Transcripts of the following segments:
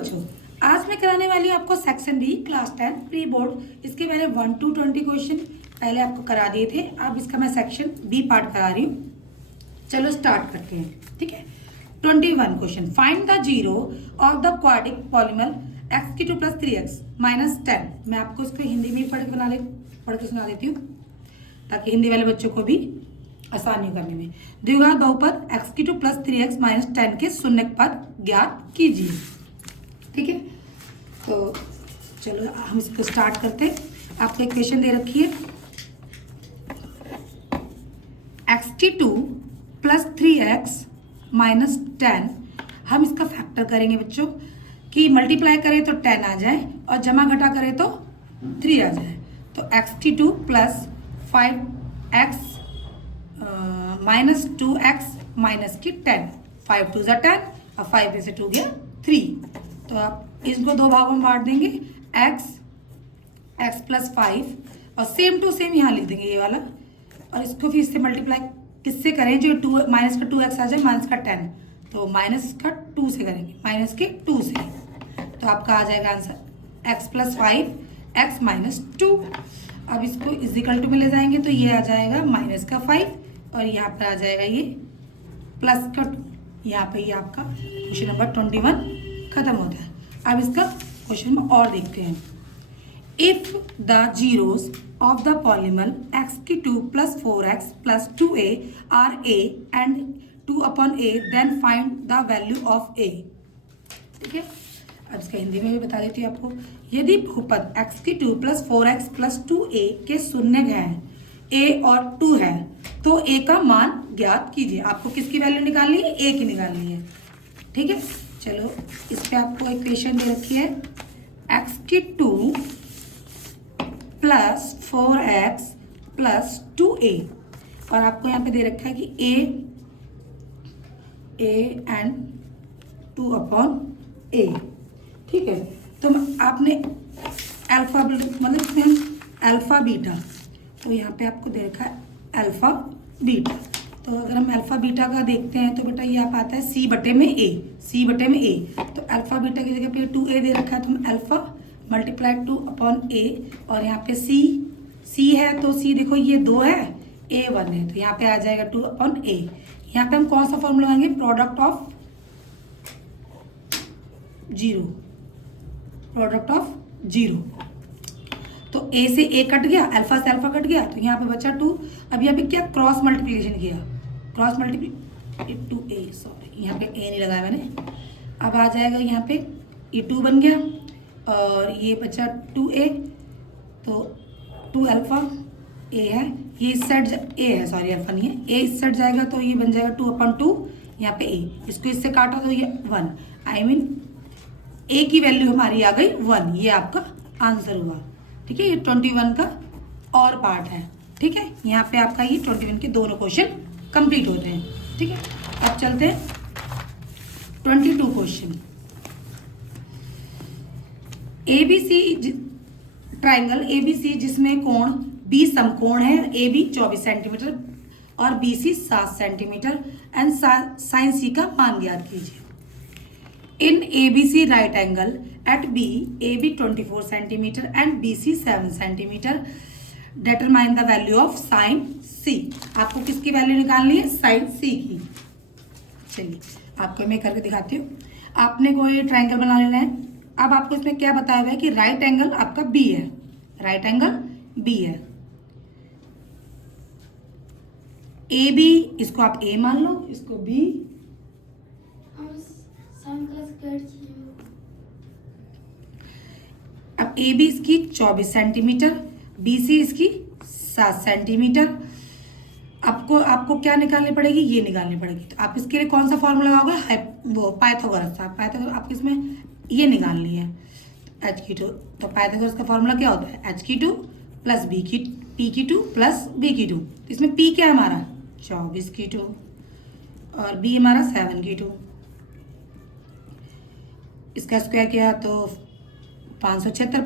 बच्चों, आज मैं कराने वाली हूँ आपको section B class 10 pre board. इसके मैंने 1 to 20 क्वेश्चन पहले आपको करा दिए थे। अब इसका मैं सेक्शन बी पार्ट करा रही हूँ। चलो स्टार्ट करते हैं, ठीक है। 21 question, find the zero of the quadric polymer x³ + 3x - 10। मैं आपको इसको हिंदी में ही पढ़ के सुना देती हूँ ताकि हिंदी वाले बच्चों को भी आसानी हो करने में। द्विघात बहुपद x³ + 3x - 10 के शून्य पद ज्ञात कीजिए, ठीक है। तो चलो हम इसको स्टार्ट करते हैं। आपको इक्वेशन दे रखी है x³ + 3x - 10। हम इसका फैक्टर करेंगे बच्चों कि मल्टीप्लाई करें तो 10 आ जाए और जमा घटा करें तो 3 आ जाए। तो x³ + 5x - 2x - 10, 5 2 = 10 और 5 में से 2 गया 3। तो आप इसको दो भागों में बांट देंगे, x + 5 और सेम टू सेम यहाँ लिख देंगे ये वाला, और इसको फिर इससे मल्टीप्लाई किससे करें जो माइनस का 2x आ जाए, माइनस का 10, तो माइनस का 2 से करेंगे, माइनस के 2 से। तो आपका आ जाएगा आंसर x + 5 x - 2। अब इसको इजिकल टू में ले जाएंगे तो ये आ जाएगा माइनस का 5 और यहाँ पर आ जाएगा ये प्लस का 2। यहाँ पे ये आपका क्वेश्चन नंबर 21 खत्म होता है। अब इसका क्वेश्चन में और देखते हैं। If the zeros of the polymer x³ + 4x + 2a are a and 2/a then find the value of a, ठीक है। अब इसका हिंदी में भी बता देती हूँ आपको। यदि बहुपद x³ + 4x + 2a के शून्य हैं, a और 2 है, तो a का मान ज्ञात कीजिए। आपको किसकी वैल्यू निकालनी है? a की निकालनी है, ठीक है। चलो इस पे आपको इक्वेशन दे रखी है x³ + 4x + 2a और आपको यहाँ पे दे रखा है कि a एंड 2/a, ठीक है। तो आपने अल्फा मतलब इसमें अल्फा बीटा, तो यहाँ पे आपको दे रखा है अल्फा बीटा। तो अगर हम अल्फा बीटा का देखते हैं तो बेटा ये आप आता है c/a, c/a। तो अल्फा बीटा की जगह पे 2a दे रखा है, तो हम अल्फा मल्टीप्लाई 2/a और यहाँ पे c है तो c देखो ये 2 है, a 1 है, तो यहाँ पे आ जाएगा 2/a। यहाँ पे हम कौन सा फॉर्मूला लगाएंगे? Product of zero. तो a से a कट गया, अल्फा से अल्फा कट गया, तो यहाँ पे बचा 2। अब यहाँ पे क्या क्रॉस मल्टीप्लिकेशन किया, क्रॉस मल्टीप्लिकेशन 2a, सॉरी यहाँ पे a नहीं लगाया मैंने। अब आ जाएगा यहाँ पे ये 2 बन गया और ये बचा 2a, तो 2 अल्फा a है, ये इस साइड a है, सॉरी अल्फा नहीं है, a इस साइड जाएगा तो ये बन जाएगा 2/2, यहाँ पे a, इसको इससे काटा तो ये 1, आई मीन a की वैल्यू हमारी आ गई 1। ये आपका आंसर हुआ, ठीक है। ये 21 का और पार्ट है, ठीक है। यहाँ पे आपका ये 21 के दोनों क्वेश्चन कंप्लीट होते हैं, ठीक है। अब चलते हैं 22 क्वेश्चन। ABC ट्राइंगल ABC जिसमें कोण B समकोण है, AB 24 सेंटीमीटर और BC 7 centimetre and sine C का मान ज्ञात कीजिए। In ABC right angle at B AB 24 centimetre and BC 7 centimetre determine the value of sine C। आपको किसकी वैल्यू निकालनी है? साइन C की। चलिए आपको मैं करके दिखाती हूँ। आपने कोई ट्राइंगल बना लेना है। अब आपको इसमें क्या बताया हुआ है कि राइट एंगल आपका B है, राइट एंगल B है, AB इसको आप A मान लो, इसको B। अब AB इसकी 24 सेंटीमीटर, BC इसकी 7 सेंटीमीटर। आपको क्या निकालनी पड़ेगी? ये निकालनी पड़ेगी। तो आप इसके लिए कौन सा फॉर्मूला लगाओगे? वो पाइथागोरस का। पाइथागोरस आपको इसमें ये निकालनी है h²। तो पाइथागोरस का फॉर्मूला क्या होता है? h² + p² + b²। इसमें p क्या है हमारा? 24 और b हमारा 7। इसका स्क्वायर किया तो 576 +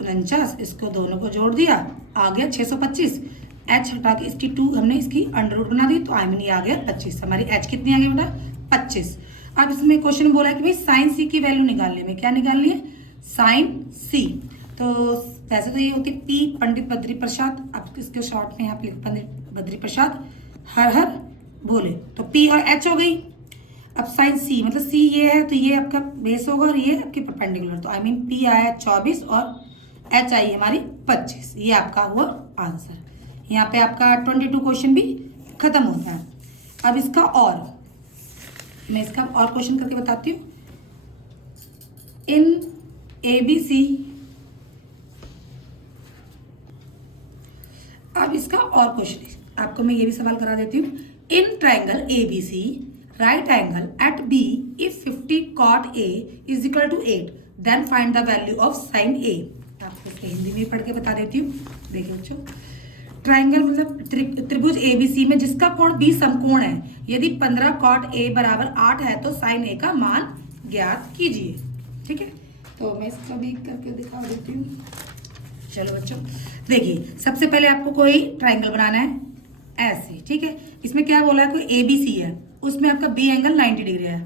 49, इसको दोनों को जोड़ दिया, आ गया 625। h हटा के इसकी 2 हमने इसकी अंडर रूट बना दी, तो आई मीन ये आ गया 25। हमारी h कितनी आ गई बेटा? 25। अब इसमें क्वेश्चन बोला है कि भाई साइन सी की वैल्यू निकालने में, क्या निकालनी है, साइन सी। तो वैसे तो ये होती है पी पंडित बद्री प्रसाद, अब इसके शॉर्ट में यहाँ पे लिखो पंडित बद्री प्रसाद हर हर भोले, तो पी और एच हो गई। अब साइन सी मतलब सी ये है तो ये आपका बेस होगा और ये आपकी परपेंडिकुलर, तो आई मीन पी आया 24 और एच आई हमारी 25, ये आपका हुआ आंसर। यहाँ पे आपका 22 क्वेश्चन भी खत्म होता है। अब इसका और मैं इसका और क्वेश्चन करके बताती हूँ। इन ABC, अब इसका और क्वेश्चन आपको मैं ये भी सवाल करा देती हूँ। In triangle ABC right angle at B if 50 cot A is equal to 8 then find the value of sine A। आपको इसको हिंदी में पढ़ के बता देती हूँ। देखिए बच्चों, ट्राइंगल मतलब त्रिभुज ABC में जिसका कोण B समकोण है, यदि 15 cot A बराबर 8 है तो साइन A का मान ज्ञात कीजिए। ठीक है, तो मैं इसका भी करके दिखा देती हूँ। चलो बच्चों देखिए, सबसे पहले आपको कोई ट्राइंगल बनाना है ऐसे। ठीक है, इसमें क्या बोला है, कोई ABC है, उसमें आपका B एंगल 90 डिग्री है।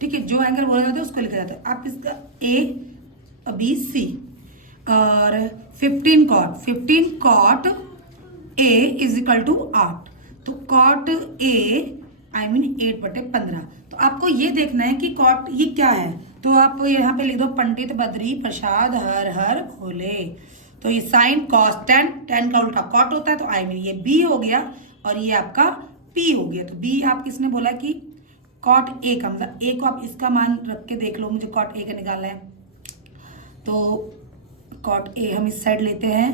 ठीक है, जो एंगल बोला जाता है उसको लिखा जाता है। आप इसका ABC और 15 cot A is equal to 8, तो cot A आई मीन 8/15। तो आपको ये देखना है कि cot ये क्या है, तो आप यहाँ पे लिख दो पंडित बद्री प्रसाद हर हर भोले। तो ये साइन कॉस टेन का उल्टा कॉट होता है, तो आई मीन ये B हो गया और ये आपका P हो गया। तो B आप किसने बोला कि कॉट A का, मतलब A को आप इसका मान रख के देख लो, मुझे कॉट A का निकालना है। तो कॉट A हम इस साइड लेते हैं,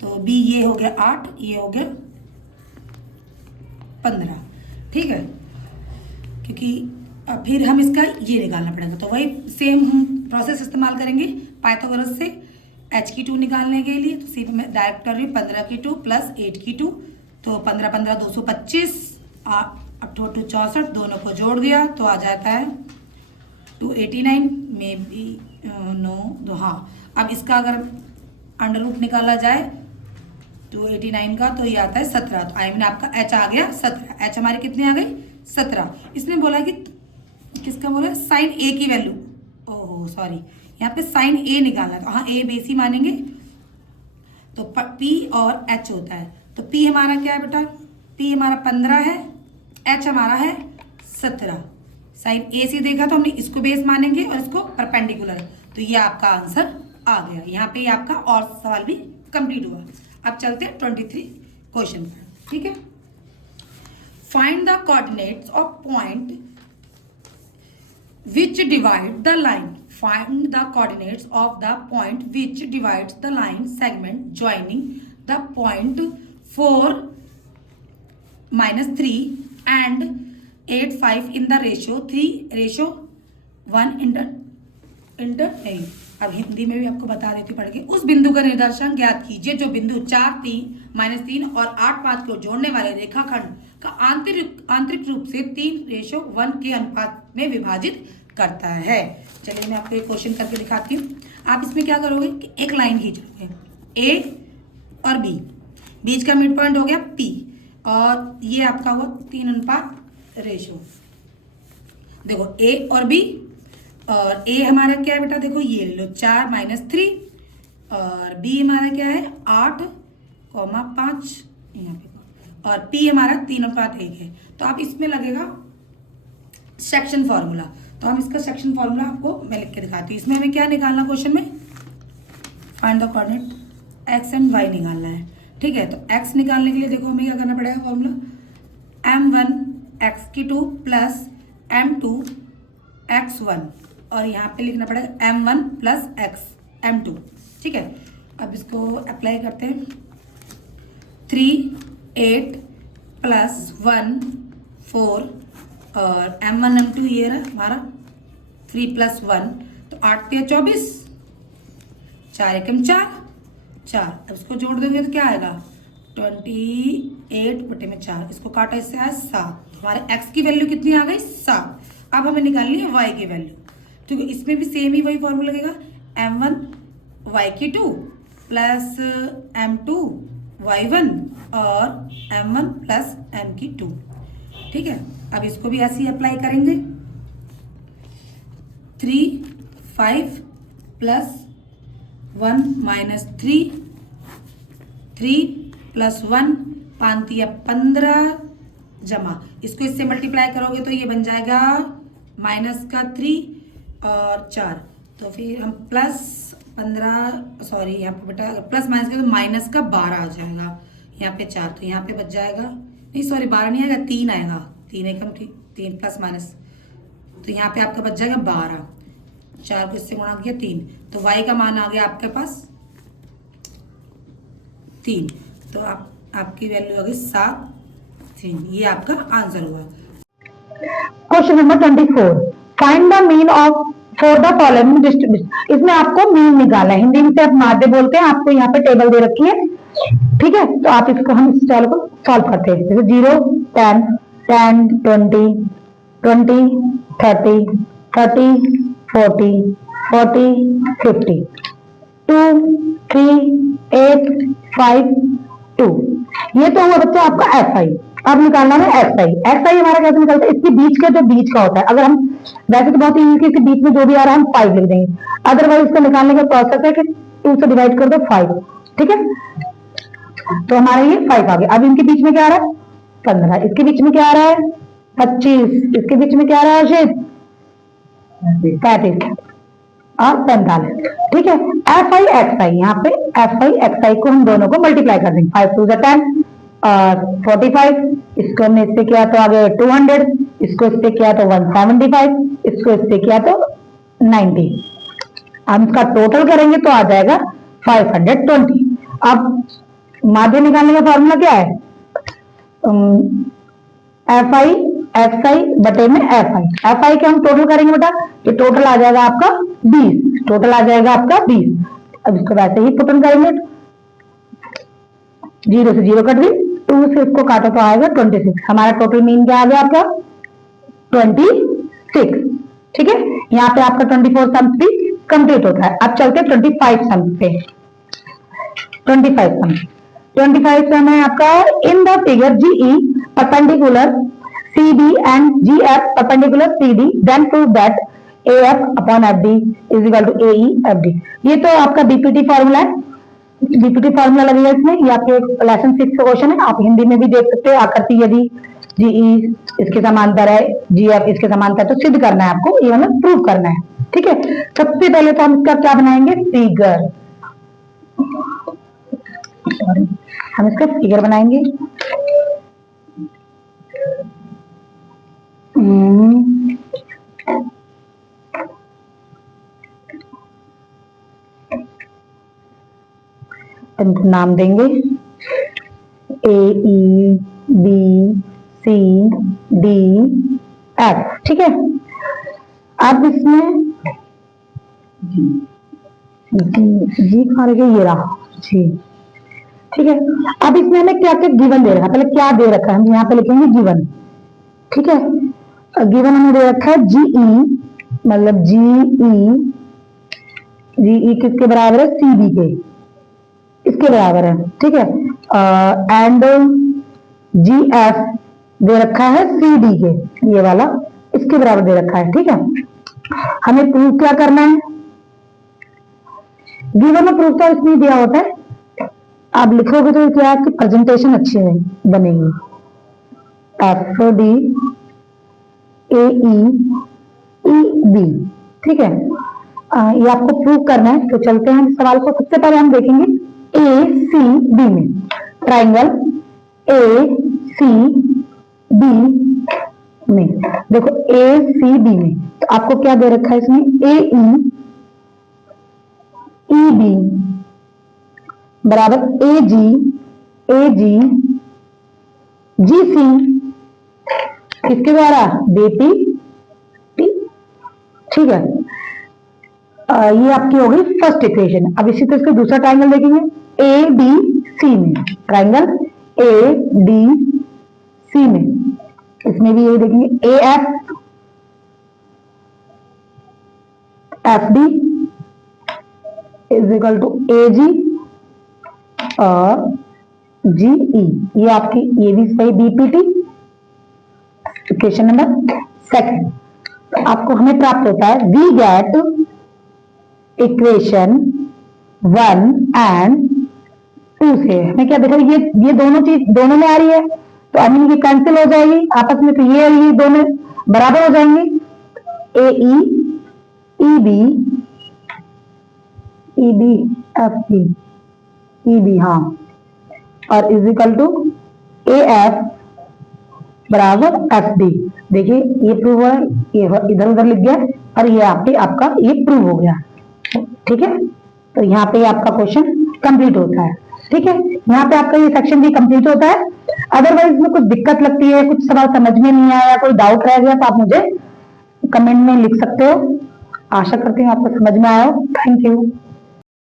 तो B ये हो गया 8, ये हो गया 15। ठीक है, क्योंकि अब फिर हम इसका ये निकालना पड़ेगा, तो वही सेम हम प्रोसेस इस्तेमाल करेंगे पाइथागोरस से h की 2 निकालने के लिए। तो सी मैं डायरेक्ट कर रही हूँ 15 की 2 प्लस 8 की 2, तो 15 15 225, 8 2 64, दोनों को जोड़ दिया तो आ जाता है 289 में भी नो दो। हाँ, अब इसका अगर अंडर रूट निकाला जाए 289 का तो ये आता है 17, तो आई मीन आपका h आ गया 17। h हमारी कितनी आ गई 17। इसने बोला कि किसका बोला, साइन A की वैल्यू, ओहो सॉरी, यहाँ पे साइन A निकालना है, तो हाँ A बेसी मानेंगे, तो P और H होता है। तो P हमारा क्या है बेटा, P हमारा 15 है, H हमारा है 17। साइन A से देखा तो हमने इसको बेस मानेंगे और इसको परपेंडिकुलर, तो ये आपका आंसर आ गया। यहाँ पे आपका और सवाल भी कंप्लीट हुआ। अब चलते हैं 23 क्वेश्चन पर। ठीक है, find the coordinates of point which divide the line. Find the coordinates of the point which divides the line segment joining the point 4 minus 3 and 8 5 in the ratio 3:1 inter. अब हिंदी में भी आपको बता देती पढ़ के। उस बिंदु का निर्देशांक ज्ञात कीजिए जो बिंदु 4 3 -3 और 8 5 को जोड़ने वाले रेखाखंड का आंतरिक रूप से 3:1 के अनुपात में विभाजित करता है। चलिए मैं आपको एक क्वेश्चन करके दिखाती हूँ। आप इसमें क्या करोगे कि एक लाइन खींचोगे A और B, बीच का मिड पॉइंट हो गया P, और ये आपका हुआ 3:1 रेशो। देखो A और B, और A हमारा क्या है बेटा, देखो ये ले लो 4 -3, और B हमारा क्या है 8,5 यहाँ पे, और P हमारा 3:1 है। तो आप इसमें लगेगा सेक्शन फॉर्मूला, तो हम इसका सेक्शन फॉर्मूला आपको मैं लिख के दिखाती हूँ। इसमें हमें क्या निकालना, क्वेश्चन में find the coordinate x and y निकालना है। ठीक है, तो x निकालने के लिए देखो हमें क्या करना पड़ेगा, फॉर्मूला m1 x की 2 प्लस m2 x1, और यहाँ पे लिखना पड़ेगा m1 प्लस x m2। ठीक है, अब इसको अप्लाई करते हैं। 3 8 प्लस 1 4, और m1 m2 ये रहा हमारा 3 + 1, तो 8 × 24, 4 × 4 4। अब इसको जोड़ दोगे तो क्या आएगा 28/4, इसको काटा इससे आया 7। हमारे x की वैल्यू कितनी आ गई 7। अब हमें निकालनी है y की वैल्यू। ठीक है, इसमें भी सेम ही वही फॉर्मूला लगेगा, m1 y की 2 प्लस m2 y1 और m1 प्लस m की 2। ठीक है, अब इसको भी ऐसे ही अप्लाई करेंगे। 3 5 प्लस 1 माइनस 3 प्लस 1 5 15 जमा, इसको इससे मल्टीप्लाई करोगे तो ये बन जाएगा माइनस का 3 और 4, तो फिर हम प्लस 15 सॉरी यहाँ पे बेटा प्लस माइनस का तो माइनस का 12 आ जाएगा, यहाँ पे 4 तो यहाँ पे बच जाएगा, नहीं सॉरी 12 नहीं आएगा 3 आएगा, 3 एकम ठीक 3 प्लस माइनस, तो यहाँ पे आपका बच जाएगा 12, 4 को इससे गुणा किया 3, तो y का मान आ गया आपके पास 3, तो आपकी वैल्यू आ गई 7 3, ये आपका आंसर हुआ। Question number 24, find the mean of for the following distribution. इसमें आपको मीन निकालना है, हिंदी में से आप माध्य बोलते हैं, आपको यहाँ पे टेबल दे रखी है, ठीक है, तो आप इसको हम इस चाल को सॉल्व करते हैं, जैसे 0 10 10 20 20 30 30 40 40 50 2 3 8 5 2, ये तो हुआ बच्चा आपका एफ आई। अब निकालना है एक्स आई। एक्स आई हमारा कैसे निकलता है, इसके बीच का जो बीच का होता है, अगर हम वैसे तो बहुत इजी इसके बीच में जो भी आ रहा है हम 5 लिख देंगे, अदरवाइज इसको निकालने का प्रोसेस है कि 2 से डिवाइड कर दो 5, ठीक है, तो हमारा ये 5 आ गया। अब इनके बीच में क्या आ रहा है 15, इसके बीच में क्या आ रहा है 25, इसके बीच में क्या आ रहा है 35 और 45, ठीक है। एफ आई एक्स आई, यहाँ पे एफ आई एक्स आई को हम दोनों को मल्टीप्लाई कर देंगे, 5 2 10 और 45, इसको हमने इससे किया तो आ गया 200, इसको इससे किया तो 175, इसको इससे किया तो 90, हम इसका टोटल करेंगे तो आ जाएगा 520। अब माध्य निकालने का फॉर्मूला क्या है, एफ आई एक्स आई बटे में एफ आई के हम टोटल करेंगे बेटा, ये टोटल आ जाएगा आपका 20, टोटल आ जाएगा आपका 20। अब इसको वैसे ही पुटन करेंगे, 0 से 0 कट गई, 2 से इसको काटा तो आएगा 26, हमारा टोटल मीन क्या आ गया आपका 26, ठीक है। यहाँ पे आपका 24 सम्स भी कंप्लीट होता है। अब चलते 25 सम्स पे। 25 सम है आपका, in the figure GE perpendicular CD and GF perpendicular CD, then prove that AF upon FD is equal to AE FD। ये तो आपका बीपीटी फॉर्मूला है, बीपीटी फॉर्मूला लगेगा इसमें, ये आपके लेसन 6 का क्वेश्चन है, आप हिंदी में भी देख सकते हो। आकृति यदि जीई इसके समांतर है, जीएफ इसके समांतर है, तो सिद्ध करना है आपको, ये हमें प्रूव करना है, ठीक है। सबसे पहले तो हम इसका क्या बनाएंगे, फिगर, हम इसका फिगर बनाएंगे। नाम देंगे A E B C D F, ठीक है। अब इसमें जी खा रहे ये रहा जी, ठीक है। अब इसमें हमें क्या क्या गिवन दे रखा है, पहले क्या दे रखा है हम यहाँ पे लिखेंगे गिवन, ठीक है। गिवन हमें दे रखा है जीई, मतलब जीई किसके बराबर है, सीबी के, इसके बराबर है, ठीक है। एंड जीएफ दे रखा है सीडी के, ये वाला इसके बराबर दे रखा है, ठीक है। हमें प्रूफ क्या करना है, गिवन में प्रूफ तो इसमें दिया होता है, आप लिखोगे तो क्या आपकी प्रेजेंटेशन अच्छी बनेगी। F D A E B, ठीक है, ये आपको प्रूव करना है। तो चलते हैं सवाल को, सबसे पहले हम देखेंगे ए सी बी में, ट्राइंगल ए सी बी में, देखो ए सी बी में तो आपको क्या दे रखा है इसमें, ए ई बी बराबर ए जी जी सी, किसके द्वारा, बीपी टी, ठीक है। ये आपकी हो गई फर्स्ट इक्वेशन। अब इसी तरह से दूसरा ट्राइंगल देखेंगे ए डी सी में, ट्राइंगल ए डी सी में, इसमें भी यही देखेंगे A F D is equal to A G और जीई, ये आपकी ये भी सही बीपीटी, इक्वेशन नंबर सेकंड। तो आपको हमें प्राप्त होता है वी गेट इक्वेशन 1 एंड 2 से हमें क्या देखो, ये दोनों चीज दोनों में आ रही है, तो आई मीन ये कैंसिल हो जाएगी आपस में, तो ये दोनों बराबर हो जाएंगे। A E B F E B हाँ, और इजिकल टू ए एफ बराबर एफ डी। देखिए ये प्रूव हुआ, ये इधर उधर लिख गया और ये आपका ये प्रूव हो गया। ठीक है, तो यहाँ पे आपका क्वेश्चन कंप्लीट होता है। ठीक है, यहाँ पे आपका ये सेक्शन भी कंप्लीट होता है। अदरवाइज में कुछ दिक्कत लगती है, कुछ सवाल समझ में नहीं आया, कोई डाउट रह गया, तो आप मुझे कमेंट में लिख सकते हो। आशा करती हूँ आपको समझ में आया हो। Thank you.